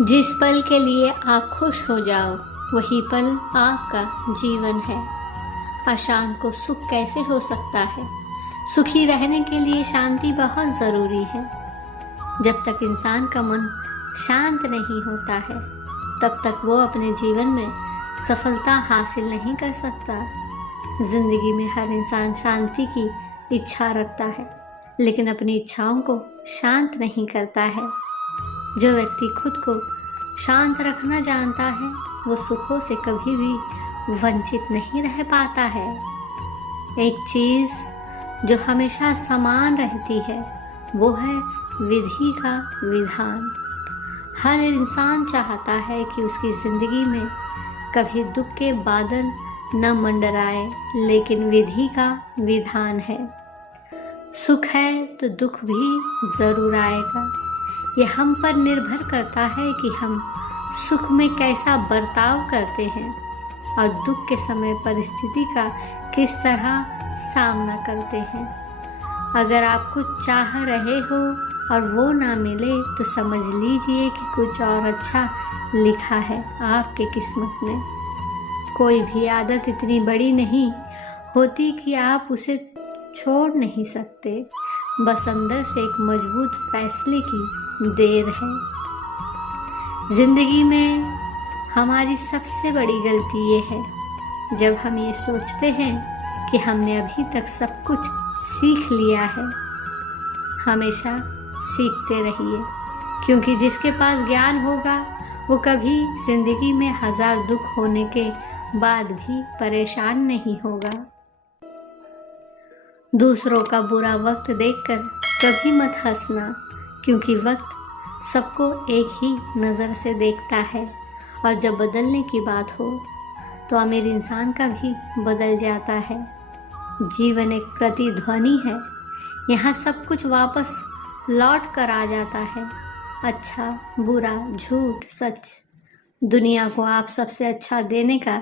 जिस पल के लिए आप खुश हो जाओ वही पल आपका जीवन है। अशांत को सुख कैसे हो सकता है? सुखी रहने के लिए शांति बहुत ज़रूरी है। जब तक इंसान का मन शांत नहीं होता है तब तक वो अपने जीवन में सफलता हासिल नहीं कर सकता। जिंदगी में हर इंसान शांति की इच्छा रखता है, लेकिन अपनी इच्छाओं को शांत नहीं करता है। जो व्यक्ति खुद को शांत रखना जानता है वो सुखों से कभी भी वंचित नहीं रह पाता है। एक चीज़ जो हमेशा समान रहती है वो है विधि का विधान। हर इंसान चाहता है कि उसकी ज़िंदगी में कभी दुख के बादल न मंडराए, लेकिन विधि का विधान है, सुख है तो दुख भी ज़रूर आएगा। यह हम पर निर्भर करता है कि हम सुख में कैसा बर्ताव करते हैं और दुख के समय परिस्थिति का किस तरह सामना करते हैं। अगर आप कुछ चाह रहे हो और वो ना मिले तो समझ लीजिए कि कुछ और अच्छा लिखा है आपके किस्मत में। कोई भी आदत इतनी बड़ी नहीं होती कि आप उसे छोड़ नहीं सकते, बस अंदर से एक मजबूत फैसले की देर है। जिंदगी में हमारी सबसे बड़ी गलती ये है जब हम ये सोचते हैं कि हमने अभी तक सब कुछ सीख लिया है। हमेशा सीखते रहिए, क्योंकि जिसके पास ज्ञान होगा वो कभी जिंदगी में 1000 दुख होने के बाद भी परेशान नहीं होगा। दूसरों का बुरा वक्त देखकर कभी मत हंसना, क्योंकि वक्त सबको एक ही नज़र से देखता है और जब बदलने की बात हो तो अमीर इंसान का भी बदल जाता है। जीवन एक प्रतिध्वनि है, यहाँ सब कुछ वापस लौट कर आ जाता है। अच्छा, बुरा, झूठ, सच, दुनिया को आप सबसे अच्छा देने का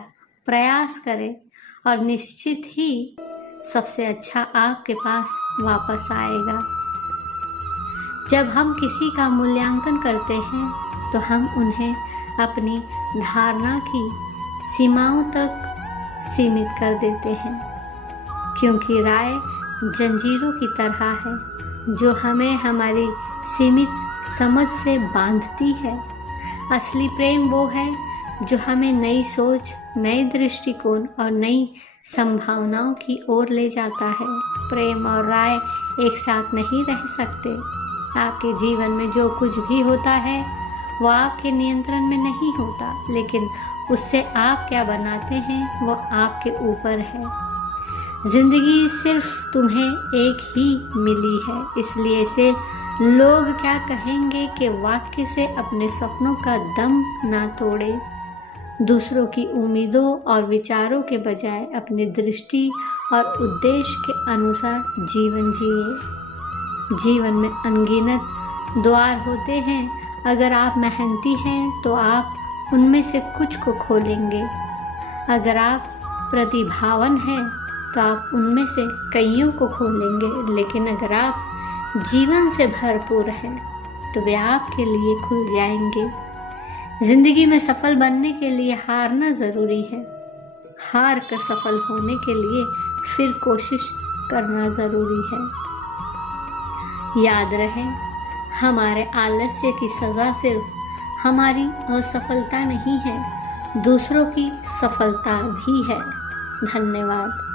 प्रयास करें और निश्चित ही सबसे अच्छा आपके पास वापस आएगा। जब हम किसी का मूल्यांकन करते हैं तो हम उन्हें अपनी धारणा की सीमाओं तक सीमित कर देते हैं, क्योंकि राय जंजीरों की तरह है जो हमें हमारी सीमित समझ से बांधती है। असली प्रेम वो है जो हमें नई सोच, नए दृष्टिकोण और नई संभावनाओं की ओर ले जाता है। प्रेम और राय एक साथ नहीं रह सकते। आपके जीवन में जो कुछ भी होता है वो आपके नियंत्रण में नहीं होता, लेकिन उससे आप क्या बनाते हैं वो आपके ऊपर है। जिंदगी सिर्फ तुम्हें एक ही मिली है, इसलिए इसे लोग क्या कहेंगे के वाक्य से अपने सपनों का दम ना तोड़े। दूसरों की उम्मीदों और विचारों के बजाय अपनी दृष्टि और उद्देश्य के अनुसार जीवन जिए। जीवन में अनगिनत द्वार होते हैं, अगर आप मेहनती हैं तो आप उनमें से कुछ को खोलेंगे। अगर आप प्रतिभावान हैं तो आप उनमें से कईयों को खोलेंगे, लेकिन अगर आप जीवन से भरपूर हैं तो वे आपके लिए खुल जाएंगे। जिंदगी में सफल बनने के लिए हारना ज़रूरी है, हार कर सफल होने के लिए फिर कोशिश करना ज़रूरी है। याद रहे, हमारे आलस्य की सज़ा सिर्फ हमारी असफलता नहीं है, दूसरों की सफलता भी है। धन्यवाद।